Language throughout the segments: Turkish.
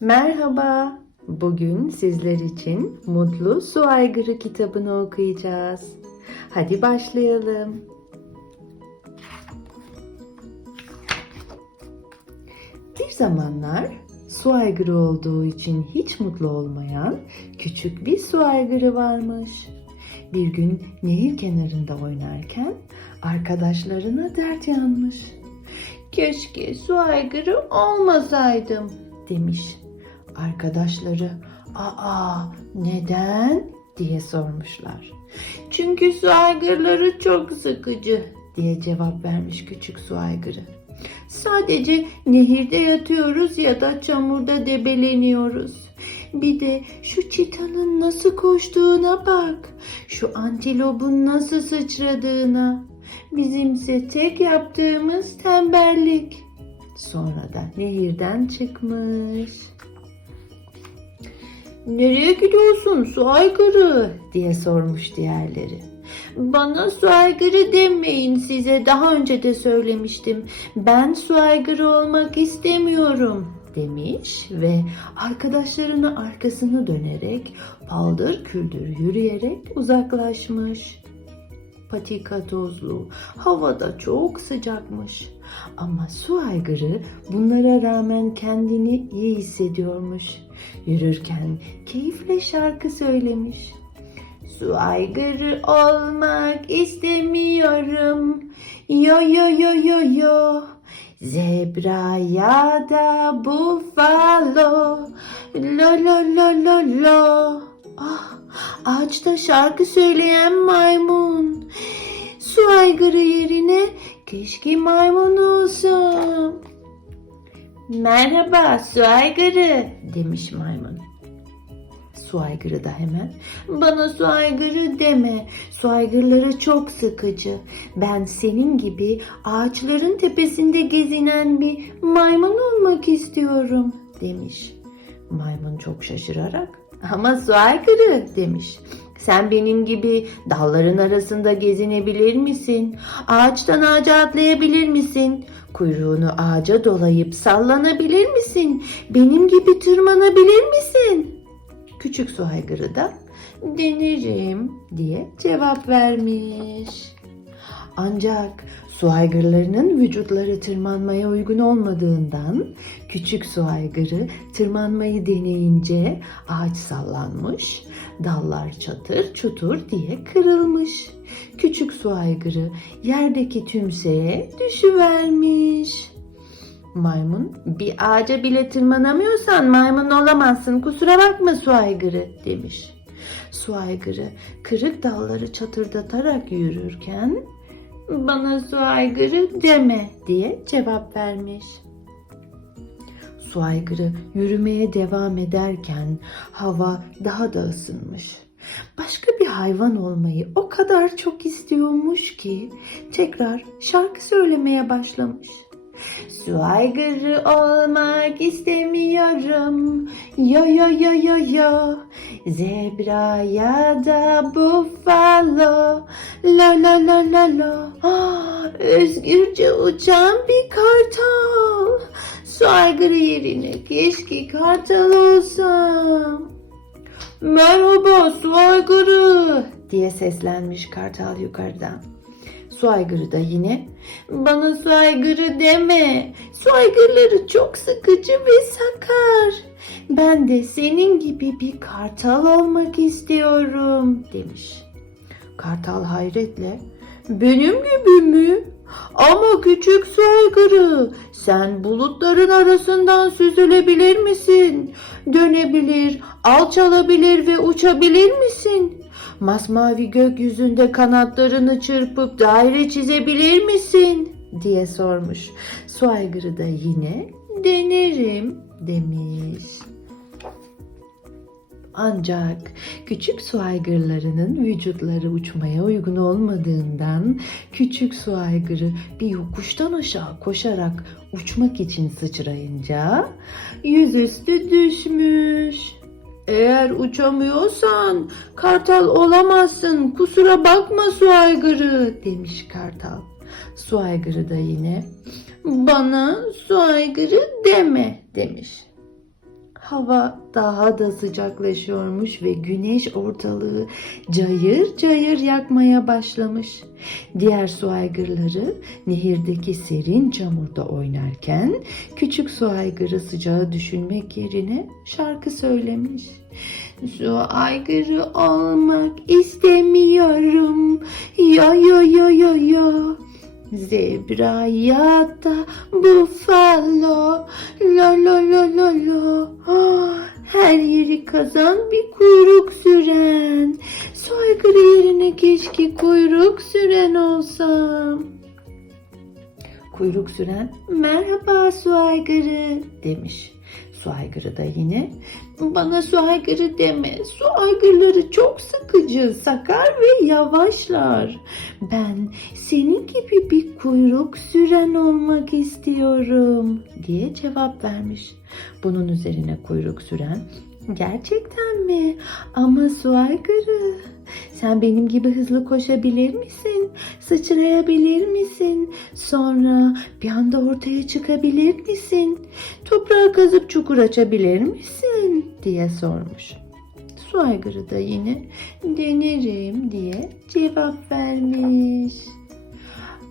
Merhaba. Bugün sizler için Mutlu Su Aygırı kitabını okuyacağız. Hadi başlayalım. Bir zamanlar su aygırı olduğu için hiç mutlu olmayan küçük bir su aygırı varmış. Bir gün nehir kenarında oynarken arkadaşlarına dert yanmış. Keşke su aygırı olmasaydım demiş. Arkadaşları aa neden diye sormuşlar. Çünkü su aygırları çok sıkıcı diye cevap vermiş küçük su aygırı. Sadece nehirde yatıyoruz ya da çamurda debeleniyoruz. Bir de şu çitanın nasıl koştuğuna bak. Şu antilopun nasıl sıçradığına. Bizimse tek yaptığımız tembellik. Sonra da nehirden çıkmış. Nereye gidiyorsun su aygırı diye sormuş diğerleri. Bana su aygırı demeyin size daha önce de söylemiştim. Ben su aygırı olmak istemiyorum demiş ve arkadaşlarına arkasını dönerek paldır küldür yürüyerek uzaklaşmış. Patika tozlu, havada çok sıcakmış. Ama su aygırı bunlara rağmen kendini iyi hissediyormuş. Yürürken keyifle şarkı söylemiş. Su aygırı olmak istemiyorum. Yo yo yo yo yo. Zebra ya da bufalo. Lo lo lo lo lo. Ah, ağaçta şarkı söyleyen maymun. Su aygırı yerine keşke maymun olsam. Merhaba su aygırı demiş maymun. Su aygırı da hemen bana su aygırı deme. Su aygırları çok sıkıcı. Ben senin gibi ağaçların tepesinde gezinen bir maymun olmak istiyorum demiş. Maymun çok şaşırarak ama su aygırı demiş. Sen benim gibi dalların arasında gezinebilir misin? Ağaçtan ağaca atlayabilir misin? Kuyruğunu ağaca dolayıp sallanabilir misin? Benim gibi tırmanabilir misin? Küçük su aygırı da denerim diye cevap vermiş. Ancak su aygırlarının vücutları tırmanmaya uygun olmadığından küçük su aygırı tırmanmayı deneyince ağaç sallanmış, dallar çatır çutur diye kırılmış. Küçük su aygırı yerdeki tümseye düşüvermiş. Maymun bir ağaca bile tırmanamıyorsan maymun olamazsın kusura bakma su aygırı demiş. Su aygırı kırık dalları çatırdatarak yürürken bana su aygırı deme diye cevap vermiş. Su aygırı yürümeye devam ederken hava daha da ısınmış. Başka bir hayvan olmayı o kadar çok istiyormuş ki tekrar şarkı söylemeye başlamış. Su aygırı olmak istemiyorum. Yo yo yo yo yo. Zebra ya da bufalo. La la la la la. Ah, özgürce uçan bir kartal. Su yerine keşke kartal olsam. Merhaba su aygırı diye seslenmiş kartal yukarıdan. Su aygırı da yine bana su aygırı deme. Su aygırları çok sıkıcı ve sakar. Ben de senin gibi bir kartal olmak istiyorum demiş. Kartal hayretle benim gibi mi? Ama küçük su aygırı sen bulutların arasından süzülebilir misin? Dönebilir, alçalabilir ve uçabilir misin? Masmavi gökyüzünde kanatlarını çırpıp daire çizebilir misin? diye sormuş. Su aygırı da yine denerim demiş. Ancak küçük su aygırlarının vücutları uçmaya uygun olmadığından küçük su aygırı bir yokuştan aşağı koşarak uçmak için sıçrayınca yüzüstü düşmüş. Eğer uçamıyorsan kartal olamazsın kusura bakma su aygırı demiş kartal. Su aygırı da yine bana su aygırı deme demiş. Hava daha da sıcaklaşıyormuş ve güneş ortalığı cayır cayır yakmaya başlamış. Diğer su aygırları nehirdeki serin çamurda oynarken küçük su aygırı sıcağı düşünmek yerine şarkı söylemiş. Su aygırı olmak istemiyorum. Yo yo yo yo yo. Zebra ya da bufalo. Lo lo lo lo lo. Ah, Her yeri kazan bir kuyruk süren. Su aygırı yerine keşke kuyruk süren olsam. Kuyruk süren merhaba su aygırı demiş. Su aygırı da yine bana su aygırı deme. Su aygırları çok sıkıcı, sakar ve yavaşlar. Ben senin gibi bir kuyruk süren olmak istiyorum diye cevap vermiş. Bunun üzerine kuyruk süren gerçekten mi? Ama su aygırı sen benim gibi hızlı koşabilir misin? Sıçrayabilir misin? Sonra bir anda ortaya çıkabilir misin? Toprağı kazıp çukur açabilir misin? diye sormuş. Su aygırı da yine denerim diye cevap vermiş.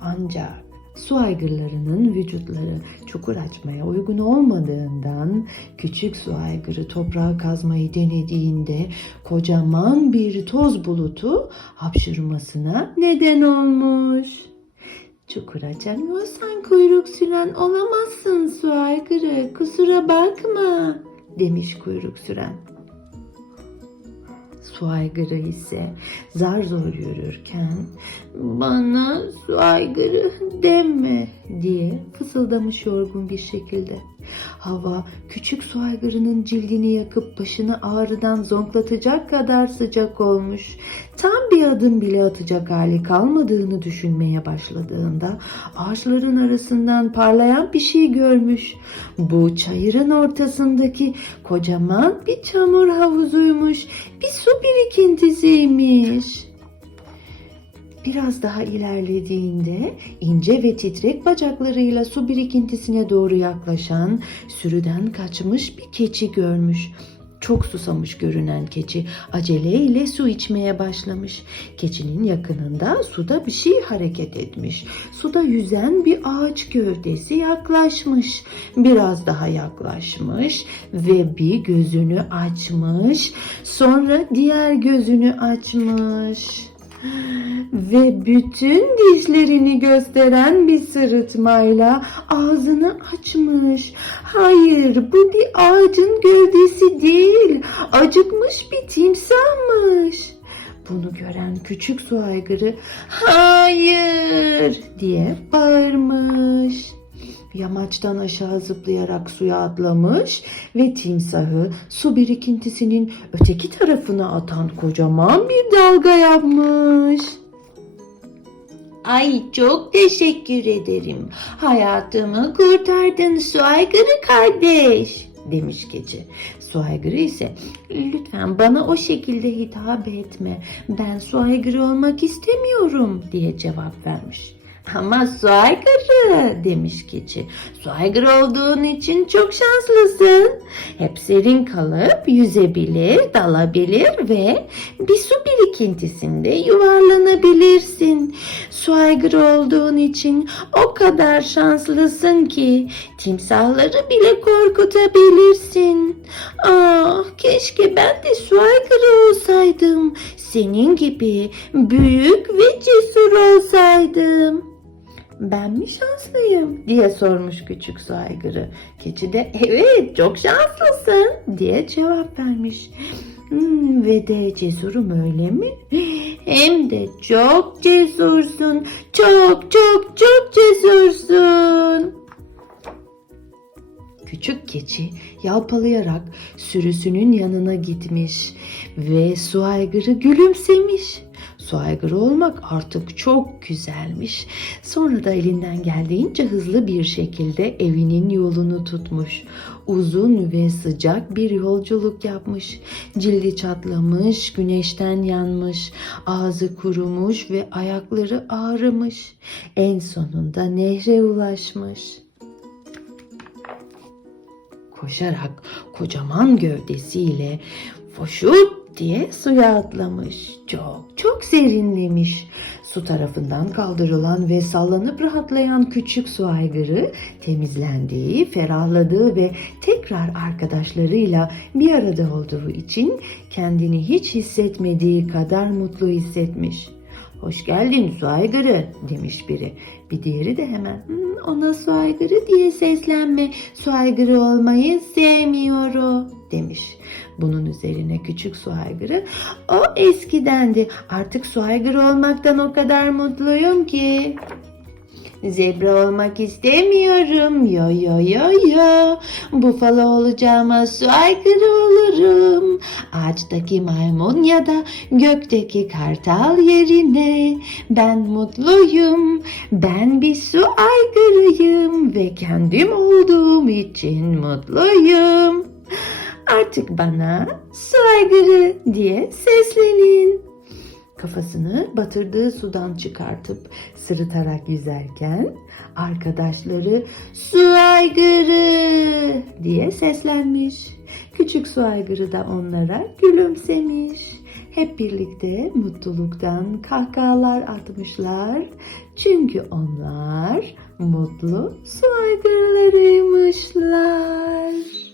Ancak su aygırlarının vücutları çukur açmaya uygun olmadığından küçük su aygırı toprağı kazmayı denediğinde kocaman bir toz bulutu hapşırmasına neden olmuş. Çukur açamıyorsan kuyruk süren olamazsın su aygırı kusura bakma demiş kuyruk süren. Su aygırı ise zar zor yürürken bana su aygırı deme diye fısıldamış yorgun bir şekilde. Hava küçük su aygırının cildini yakıp başını ağrıdan zonklatacak kadar sıcak olmuş. Tam bir adım bile atacak hali kalmadığını düşünmeye başladığında ağaçların arasından parlayan bir şey görmüş. Bu çayırın ortasındaki kocaman bir çamur havuzuymuş. Bir su birikintisiymiş. Biraz daha ilerlediğinde ince ve titrek bacaklarıyla su birikintisine doğru yaklaşan sürüden kaçmış bir keçi görmüş. Çok susamış görünen keçi aceleyle su içmeye başlamış. Keçinin yakınında suda bir şey hareket etmiş. Suda yüzen bir ağaç gövdesi yaklaşmış. Biraz daha yaklaşmış ve bir gözünü açmış. Sonra diğer gözünü açmış ve bütün dişlerini gösteren bir sırıtmayla ağzını açmış. Hayır, bu bir ağacın gövdesi değil, acıkmış bir timsahmış. Bunu gören küçük su aygırı hayır diye bağırmış. Yamaçtan aşağı zıplayarak suya atlamış ve timsahı su birikintisinin öteki tarafına atan kocaman bir dalga yapmış. Ay çok teşekkür ederim. Hayatımı kurtardın su aygırı kardeş demiş keçi. Su aygırı ise lütfen bana o şekilde hitap etme. Ben su aygırı olmak istemiyorum diye cevap vermiş. Ama su aygırı demiş keçi. Su aygırı olduğun için çok şanslısın. Hep serin kalıp yüzebilir, dalabilir ve bir su birikintisinde yuvarlanabilirsin. Su aygırı olduğun için o kadar şanslısın ki timsahları bile korkutabilirsin. Ah keşke ben de su aygırı olsaydım. Senin gibi büyük ve cesur olsaydım. Ben mi şanslıyım diye sormuş küçük su aygırı. Keçi de evet çok şanslısın diye cevap vermiş. Hmm, ve de cesurum öyle mi? Hem de çok cesursun. Çok çok çok cesursun. Küçük keçi yalpalayarak sürüsünün yanına gitmiş ve su aygırı gülümsemiş. Su aygırı olmak artık çok güzelmiş. Sonra da elinden geldiğince hızlı bir şekilde evinin yolunu tutmuş. Uzun ve sıcak bir yolculuk yapmış. Cildi çatlamış, güneşten yanmış, ağzı kurumuş ve ayakları ağrımış. En sonunda nehre ulaşmış. koşarak kocaman gövdesiyle foşut diye suya atlamış. Çok çok serinlemiş. Su tarafından kaldırılan ve sallanıp rahatlayan küçük su aygırı temizlendiği, ferahladığı ve tekrar arkadaşlarıyla bir arada olduğu için kendini hiç hissetmediği kadar mutlu hissetmiş. Hoş geldin su aygırı demiş biri. Bir diğeri de hemen "Hmm, ona su aygırı diye seslenme. Su aygırı olmayı sevmiyorum demiş. Bunun üzerine küçük su aygırı o eskidendi. Artık su aygırı olmaktan o kadar mutluyum ki. Zebra olmak istemiyorum. Yo yo yo yo. Bufalo olacağıma su aygırı olurum. Ağaçtaki maymun ya da gökteki kartal yerine. Ben mutluyum. Ben bir su aygırıyım ve kendim olduğum için mutluyum. Artık bana su aygırı diye seslenin. Kafasını batırdığı sudan çıkartıp sırıtarak yüzerken arkadaşları su aygırı diye seslenmiş. Küçük su aygırı da onlara gülümsemiş. Hep birlikte mutluluktan kahkahalar atmışlar. Çünkü onlar mutlu su aygırlarıymışlar.